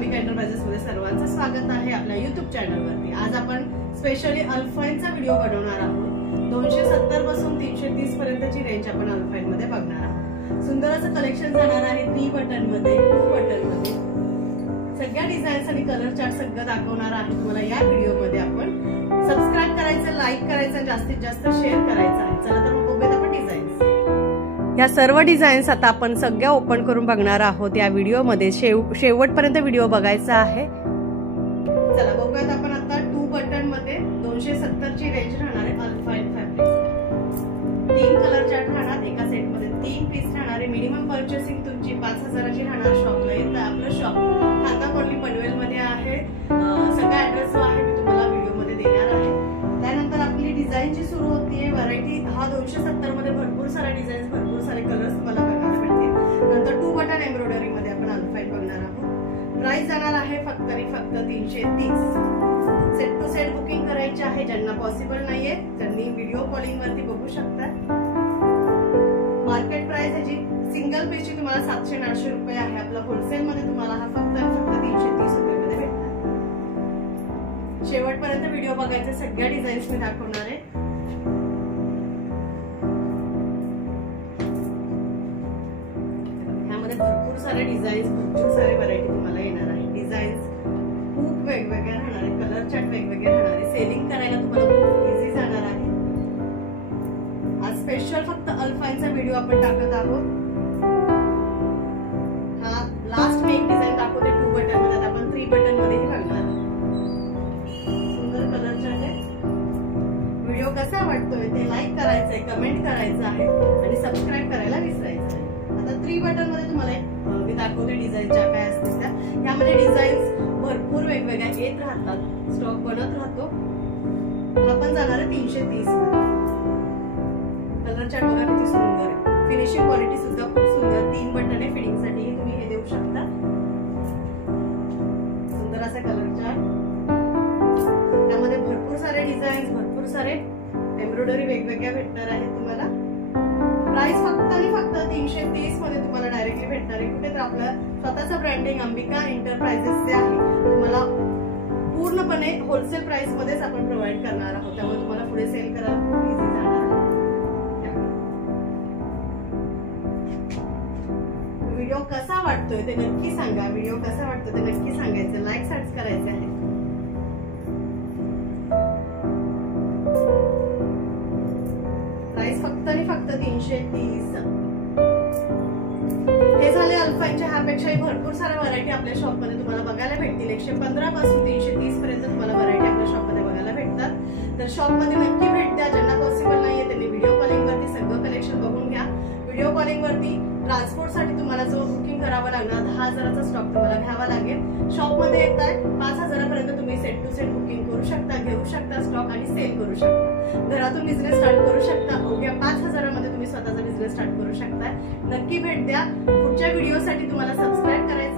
Ambika enterprises मध्ये सर्वांचं स्वागत आहे आपल्या YouTube चॅनलवरती। आज आपण स्पेशली अल्फाइनचा व्हिडिओ बनवणार आहोत। 270 पासून 330 पर्यंतची रेंज आपण अल्फाइन मध्ये बघणार आहोत। सुंदर असं कलेक्शन जाणार आहे 3 बटन मध्ये, 2 बटन मध्ये। सगळ्या डिझाईन्स आणि कलर चार्ट सगळं दाखवणार आहे तुम्हाला या व्हिडिओ मध्ये। आपण सबस्क्राइब करायचं, लाईक करायचं, जास्तीत जास्त शेअर करायचं आहे। चला तर मग बघूयात आपण डिझाईन्स। या सर्व डिझाईन्स आता आपण सगळ्या ओपन करून बघणार आहोत या व्हिडिओ मध्ये। शेवटपर्यंत व्हिडिओ बघायचा आहे। चला बघूयात आपण आता 2 बटन मध्ये 270 ची रेंज राहणार आहे अल्फाइन फॅब्रिक। 3 कलर चार्ट राहणार, एका सेट मध्ये 3 पीस राहणार आहे। मिनिमम परचेसिंग तुमची 5000 ची राहणार। शॉपला येतं आपलं शॉप खाता कॉलनी पनवेल मध्ये आहे। सगळा ऍड्रेस जो आहे मी तुम्हाला व्हिडिओ मध्ये देणार आहे। त्यानंतर आपली डिझाईन जी सुरू होतीये व्हरायटी। हा 270 मध्ये भरपूर सारे डिझाईन्स, भरपूर सारे कलर्स तुम्हाला बघायला भेटतील। नंतर 2 बटन एम्ब्रॉयडरी मध्ये आपण अल्फाइन बघणार आहोत। प्राइस जाणार आहे फक्त आणि फक्त 330। सेट टू सेट बुकिंग करायची आहे। ज्यांना पॉसिबल नाहीये त्यांनी व्हिडिओ कॉलिंग वरती बघू शकता। मार्केट प्राइस ह्याची सिंगल पीसची तुम्हाला 700-800 रुपये आहे। आपला होलसेल मध्ये तुम्हाला हा फक्त आणि फक्त 330 रुपये मध्ये भेटणार। शेवटपर्यंत व्हिडिओ बघायचे, सगळ्या डिझाईन्स मी दाखवणार आहे। ह्यामध्ये भरपूर सारे डिझाईन्स, भरपूर सारे व्हरायटी तुम्हाला येणार आहे। डिझाईन्स खूप वेगवेगळे राहणार आहे, कलर चार्ट वेगवेगळे राहणार आहे। सेलिंग करायला तुम्हाला खूप इझी जाणार आहे। आज स्पेशल फक्त अल्फाइनचा व्हिडिओ आपण टाकत आहोत। हा लास्ट मी एक डिझाईन दाखवते 2 बटन मध्ये। आपण 3 बटन मध्ये बघणार आहोत। सुंदर कलर चार्ट आहे। व्हिडिओ कसा वाटतोय ते लाईक करायचंय, कमेंट करायचं आहे आणि सबस्क्राइब करायला विसरायचं आहे। आता 3 बटन मध्ये तुम्हाला मी दाखवते डिझाईन ज्या काय असतील त्या। यामध्ये डिझाईन्स भरपूर वेगवेगळ्या येत राहतात, स्टॉक बनत राहतो। आपण जाणार आहे 330 मध्ये। कलर चार्ट बघा किती सुंदर आहे। फिनिशिंग क्वालिटी सुद्धा खूप सुंदर। 3 बटन आहे, फिटिंग साठी तुम्ही हे देऊ शकता। सुंदर असा कलर चार्ट। त्यामध्ये भरपूर सारे डिझाईन्स, भरपूर सारे एम्ब्रॉयडरी वेगवेगळ्या भेटणार आहे तुम्हाला। प्राइस फक्त आणि फक्त 330 मध्ये तुम्हाला डायरेक्टली भेटणार आहे। कुठे तर आपलं स्वतःचं ब्रँडिंग अंबिका एंटरप्राइजेस जे आहे तुम्हाला पूर्णपणे होलसेल प्राइस मध्येच आपण प्रोव्हाइड करणार आहोत। त्यामुळे तुम्हाला पुढे सेल करायला इझी जाणार आहे। व्हिडिओ कसा वाटतोय ते नक्की सांगा। व्हिडिओ कसा वाटतोय ते नक्की सांगायचं, लाईक सर्च करायचं आहे। प्राइस फक्त आणि फक्त 330। हे झाले अल्फाइनच्या। ह्यापेक्षाही भरपूर साऱ्या व्हरायटी आपल्या शॉप मध्ये तुम्हाला बघायला भेटतील। 115 पासून 330 पर्यंत तुम्हाला व्हरायटी आपल्या शॉप मध्ये बघायला भेटतात। तर शॉप मध्ये नक्की भेट द्या। ज्यांना पॉसिबल नाहीये त्यांनी व्हिडिओ कॉलिंग वरती सगळं कलेक्शन बघून घ्या। व्हिडिओ कॉलिंग वरती ट्रान्सपोर्ट साठी तुम्हाला जो बुकिंग करावं लागणार 10,000चा स्टॉक तुम्हाला घ्यावा लागेल। शॉप मध्ये येताय 5,000 पर्यंत तुम्ही सेट टू सेट बुकिंग करू शकता, घेऊ शकता स्टॉक आणि सेल करू शकता। घरातून बिझनेस स्टार्ट करू शकता। अवघ्या 5,000 मध्ये तुम्ही स्वतःचा बिझनेस स्टार्ट करू शकता। नक्की भेट द्या। पुढच्या व्हिडिओसाठी तुम्हाला सबस्क्राइब करायचं